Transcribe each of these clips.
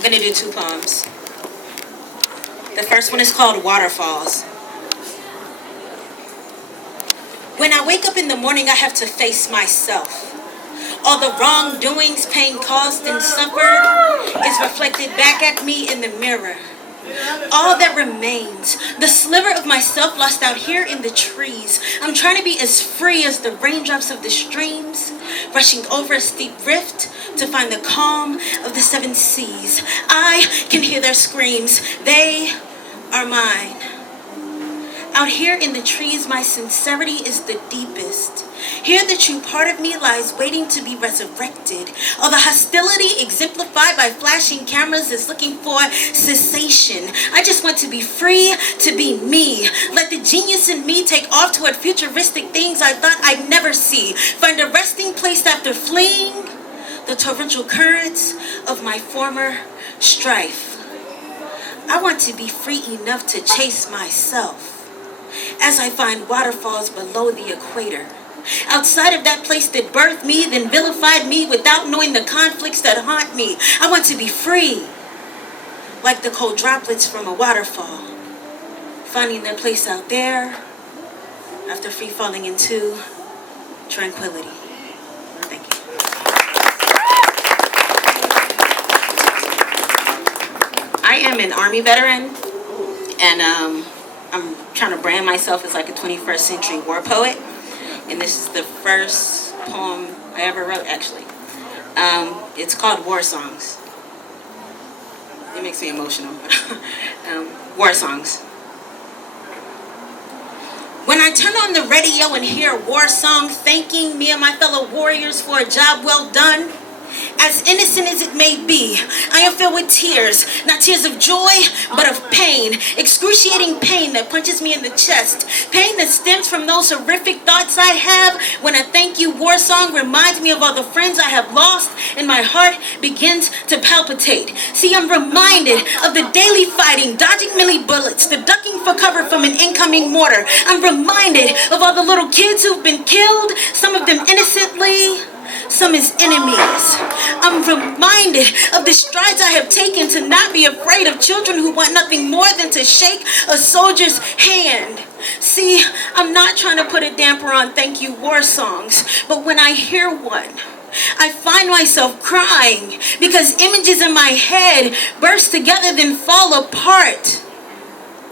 I'm gonna do two poems. The first one is called Waterfalls. When I wake up in the morning, I have to face myself. All the wrongdoings, pain caused and suffered is reflected back at me in the mirror. All that remains, the sliver of myself lost out here in the trees. I'm trying to be as free as the raindrops of the streams, rushing over a steep rift to find the calm of the seven seas. I can hear their screams. They are mine. Out here in the trees, my sincerity is the deepest. Here the true part of me lies waiting to be resurrected. All the hostility exemplified by flashing cameras is looking for cessation. I just want to be free, to be me. Let the genius in me take off toward futuristic things I thought I'd never see. Find a resting place after fleeing the torrential currents of my former strife. I want to be free enough to chase myself as I find waterfalls below the equator. Outside of that place that birthed me, then vilified me without knowing the conflicts that haunt me. I want to be free, like the cold droplets from a waterfall, finding their place out there after free falling into tranquility. Thank you. I am an Army veteran, and I'm trying to brand myself as like a 21st century war poet. And this is the first poem I ever wrote, actually. It's called War Songs. It makes me emotional. War Songs. When I turn on the radio and hear a war song thanking me and my fellow warriors for a job well done, as innocent as it may be, I am filled with tears, not tears of joy, but of pain, excruciating pain that punches me in the chest, pain that stems from those horrific thoughts I have when a thank you war song reminds me of all the friends I have lost, and my heart begins to palpitate. See, I'm reminded of the daily fighting, dodging milli bullets, the ducking for cover from an incoming mortar. I'm reminded of all the little kids who've been killed, some of them innocently, some as enemies. I'm reminded of the strides I have taken to not be afraid of children who want nothing more than to shake a soldier's hand. See, I'm not trying to put a damper on thank you war songs, but when I hear one, I find myself crying because images in my head burst together then fall apart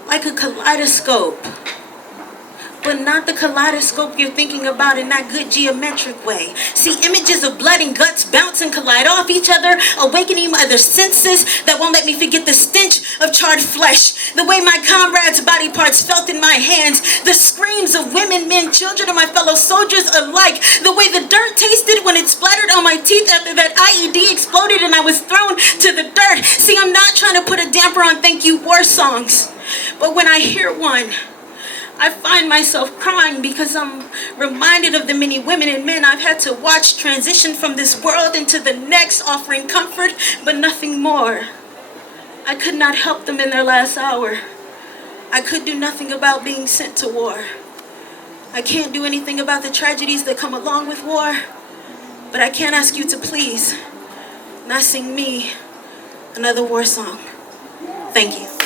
like a kaleidoscope. But not the kaleidoscope you're thinking about in that good geometric way. See, images of blood and guts bounce and collide off each other, awakening my other senses that won't let me forget the stench of charred flesh, the way my comrades' body parts felt in my hands, the screams of women, men, children, and my fellow soldiers alike, the way the dirt tasted when it splattered on my teeth after that IED exploded and I was thrown to the dirt. See, I'm not trying to put a damper on thank you war songs, but when I hear one, I find myself crying because I'm reminded of the many women and men I've had to watch transition from this world into the next, offering comfort, but nothing more. I could not help them in their last hour. I could do nothing about being sent to war. I can't do anything about the tragedies that come along with war, but I can't ask you to please not sing me another war song. Thank you.